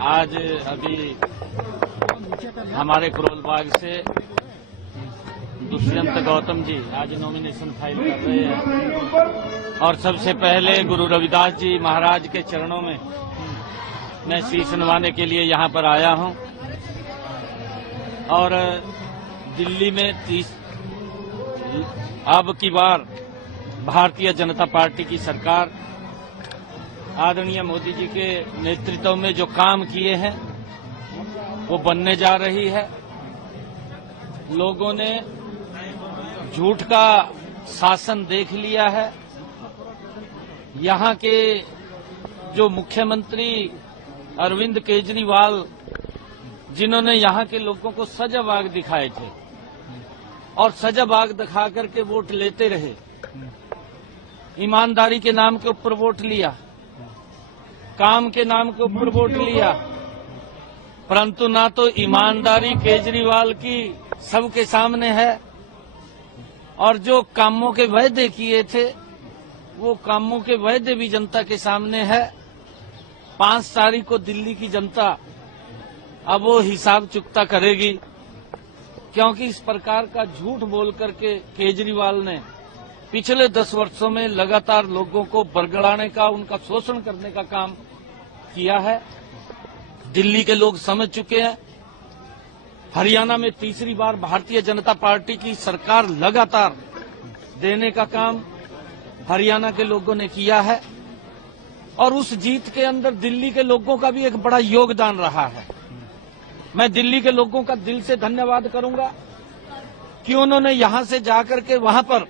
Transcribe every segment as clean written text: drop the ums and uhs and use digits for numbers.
आज अभी हमारे करोल बाग से दुष्यंत गौतम जी आज नॉमिनेशन फाइल कर रहे हैं और सबसे पहले गुरु रविदास जी महाराज के चरणों में मैं शीश नवाने के लिए यहाँ पर आया हूँ। और दिल्ली में अब की बार भारतीय जनता पार्टी की सरकार आदरणीय मोदी जी के नेतृत्व में जो काम किए हैं वो बनने जा रही है। लोगों ने झूठ का शासन देख लिया है। यहाँ के जो मुख्यमंत्री अरविंद केजरीवाल जिन्होंने यहाँ के लोगों को सजाबाग दिखाए थे और सजाबाग दिखा करके वोट लेते रहे, ईमानदारी के नाम के ऊपर वोट लिया, काम के नाम के ऊपर वोट लिया, परंतु ना तो ईमानदारी केजरीवाल की सबके सामने है और जो कामों के वायदे किए थे वो कामों के वायदे भी जनता के सामने है। 5 तारीख को दिल्ली की जनता अब वो हिसाब चुकता करेगी, क्योंकि इस प्रकार का झूठ बोल करके केजरीवाल ने पिछले 10 वर्षों में लगातार लोगों को बरगड़ाने का, उनका शोषण करने का काम किया है। दिल्ली के लोग समझ चुके हैं। हरियाणा में तीसरी बार भारतीय जनता पार्टी की सरकार लगातार देने का काम हरियाणा के लोगों ने किया है और उस जीत के अंदर दिल्ली के लोगों का भी एक बड़ा योगदान रहा है। मैं दिल्ली के लोगों का दिल से धन्यवाद करूंगा कि उन्होंने यहां से जाकर के वहां पर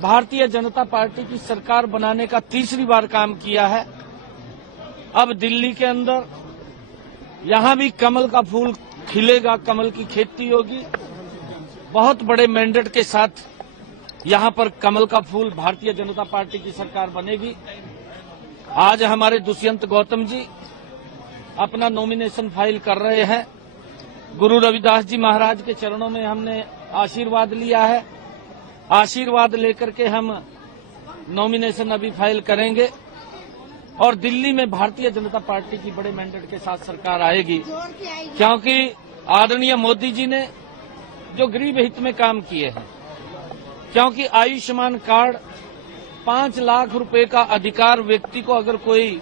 भारतीय जनता पार्टी की सरकार बनाने का तीसरी बार काम किया है। अब दिल्ली के अंदर यहां भी कमल का फूल खिलेगा, कमल की खेती होगी। बहुत बड़े मैंडेट के साथ यहां पर कमल का फूल भारतीय जनता पार्टी की सरकार बनेगी। आज हमारे दुष्यंत गौतम जी अपना नॉमिनेशन फाइल कर रहे हैं। गुरु रविदास जी महाराज के चरणों में हमने आशीर्वाद लिया है। आशीर्वाद लेकर के हम नॉमिनेशन अभी फाइल करेंगे और दिल्ली में भारतीय जनता पार्टी की बड़े मैंडेट के साथ सरकार आएगी, क्योंकि आदरणीय मोदी जी ने जो गरीब हित में काम किए हैं, क्योंकि आयुष्मान कार्ड 5 लाख रुपए का अधिकार, व्यक्ति को अगर कोई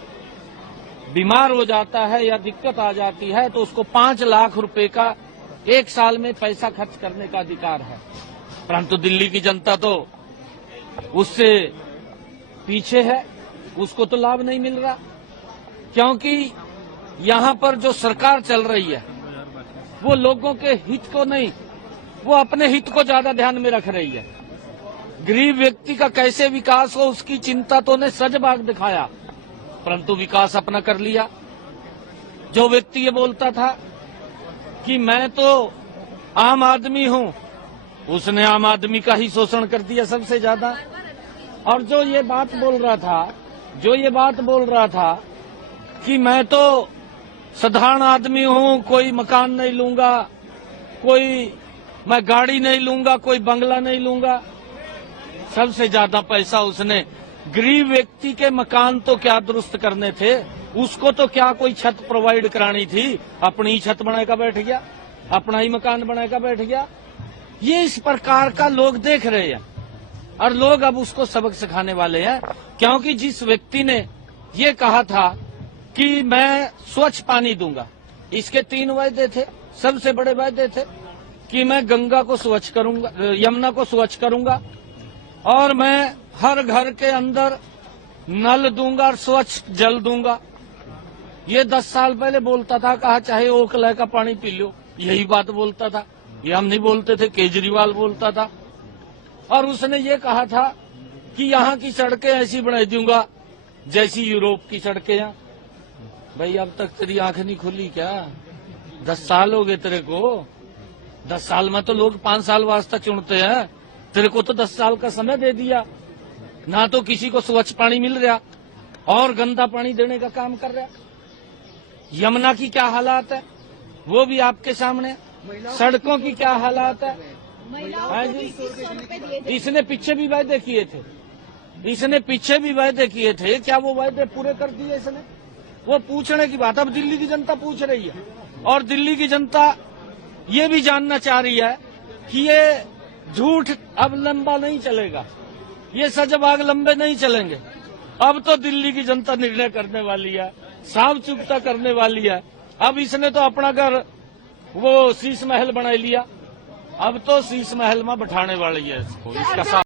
बीमार हो जाता है या दिक्कत आ जाती है तो उसको 5 लाख रुपए का 1 साल में पैसा खर्च करने का अधिकार है। परंतु दिल्ली की जनता तो उससे पीछे है, उसको तो लाभ नहीं मिल रहा, क्योंकि यहाँ पर जो सरकार चल रही है वो लोगों के हित को नहीं, वो अपने हित को ज्यादा ध्यान में रख रही है। गरीब व्यक्ति का कैसे विकास हो उसकी चिंता तो ने सजबाग दिखाया, परंतु विकास अपना कर लिया। जो व्यक्ति ये बोलता था कि मैं तो आम आदमी हूं, उसने आम आदमी का ही शोषण कर दिया सबसे ज्यादा। और जो ये बात बोल रहा था कि मैं तो साधारण आदमी हूं, कोई मकान नहीं लूंगा, मैं गाड़ी नहीं लूंगा, कोई बंगला नहीं लूंगा, सबसे ज्यादा पैसा उसने गरीब व्यक्ति के मकान तो क्या दुरुस्त करने थे, उसको तो क्या कोई छत प्रोवाइड करानी थी, अपनी ही छत बनाकर बैठ गया, अपना ही मकान बनाकर बैठ गया। ये इस प्रकार का लोग देख रहे हैं और लोग अब उसको सबक सिखाने वाले हैं, क्योंकि जिस व्यक्ति ने ये कहा था कि मैं स्वच्छ पानी दूंगा, इसके 3 वायदे थे। सबसे बड़े वायदे थे कि मैं गंगा को स्वच्छ करूंगा, यमुना को स्वच्छ करूंगा और मैं हर घर के अंदर नल दूंगा और स्वच्छ जल दूंगा। ये 10 साल पहले बोलता था, कहा चाहे ओखला का पानी पी लो, यही बात बोलता था। ये हम नहीं बोलते थे, केजरीवाल बोलता था। और उसने ये कहा था कि यहाँ की सड़कें ऐसी बना दूंगा जैसी यूरोप की सड़कें हैं। भाई अब तक तेरी आंख नहीं खुली क्या? 10 साल हो गए तेरे को। 10 साल में तो लोग 5 साल वास्ते चुनते हैं, तेरे को तो 10 साल का समय दे दिया। ना तो किसी को स्वच्छ पानी मिल रहा और गंदा पानी देने का काम कर रहा। यमुना की क्या हालात है वो भी आपके सामने, सड़कों की क्या हालात है। इसने पीछे भी वायदे किए थे, क्या वो वायदे पूरे कर दिए इसने? वो पूछने की बात अब दिल्ली की जनता पूछ रही है। और दिल्ली की जनता ये भी जानना चाह रही है कि ये झूठ अब लंबा नहीं चलेगा, ये सजबाग लंबे नहीं चलेंगे। अब तो दिल्ली की जनता निर्णय करने वाली है, साफ चुकता करने वाली है। अब इसने तो अपना घर वो शीश महल बना लिया, अब तो शीश महल में बैठाने वाली है इसको, इसका